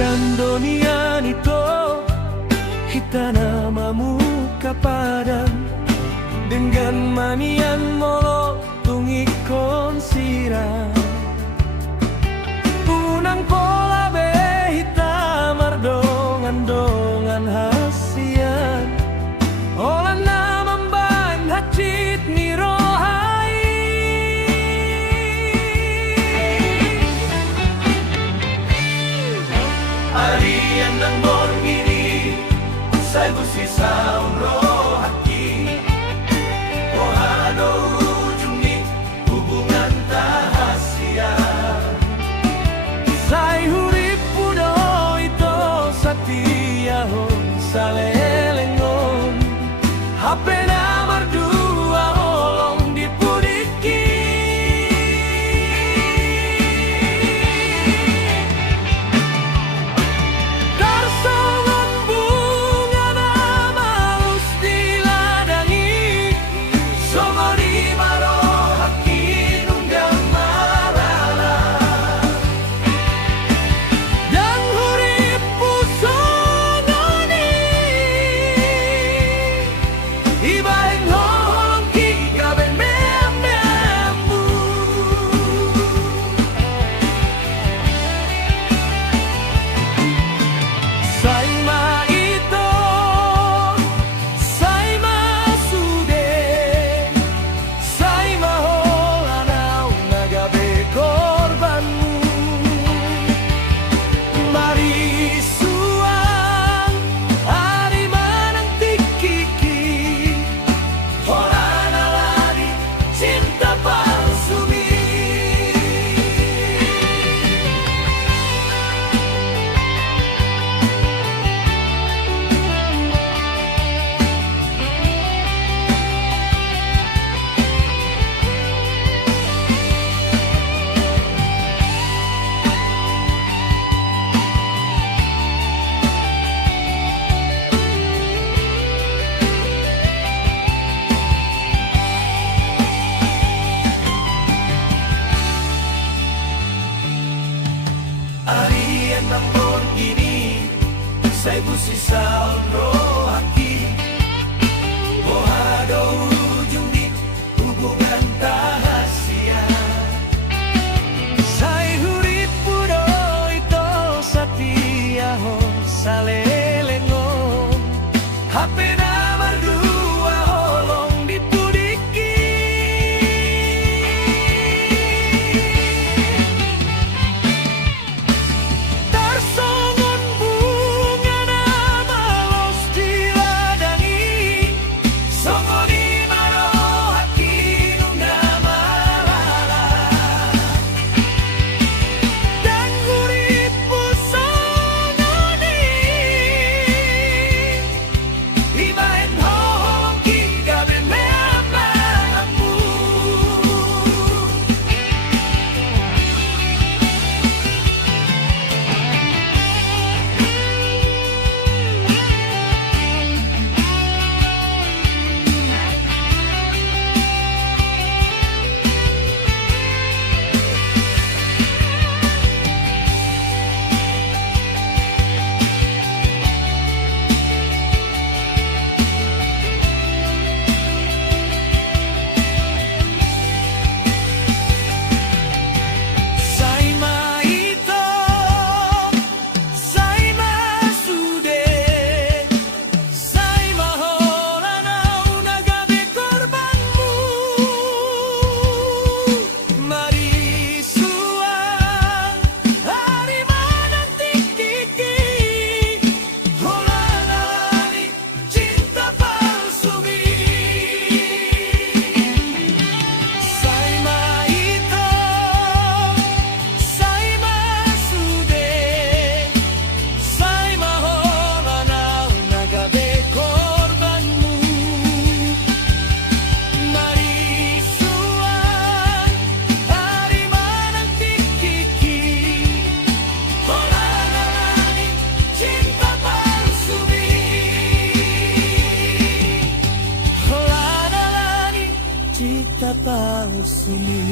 Gandonian ito, itanamamu kapadan dengan manian molo tungikon sirah. Unang pola behita mardongan dongan hasian olah namam ban hacit ni rohai. Arian ng borngini usay busisa umro haki ohado ujung ni hubungan tahasia. Say hurip puno ito sa tiyahon sa lelengon hape na mardua olong dipudiki. Tarsongon bunga na malus diladangi songoni maro haki nunggang marala dan hurip pusongoni ibaeng holong kikaben meam-meammu. Saima ito, saima sude, saima holanaw nagabe korbanmu. Marisuang ari manang tikiki holana lari cinta palsumi. Arian ng borngini say busisa onro haki mohado ujung di hubungan tahasia. Say hurip puno ito sa tiyahon sa lelengon hape na mardua holong dipudiki. Tarsongon bunga na malos diladangi songoni maro haki nunggang marala dan hurip pusongoni ibaeng holong kikaben meam-meammu. Saima ito, saima sude, saima holanaw nagabe korbanmu. Marisuang ari manang tikiki holana lari cinta palsumi. Saima ito, saima sude, saima holanaw nagabe korbanmu. Marisuang ari manang tikiki holana lari cinta palsumi. Holana lari cinta palsumi.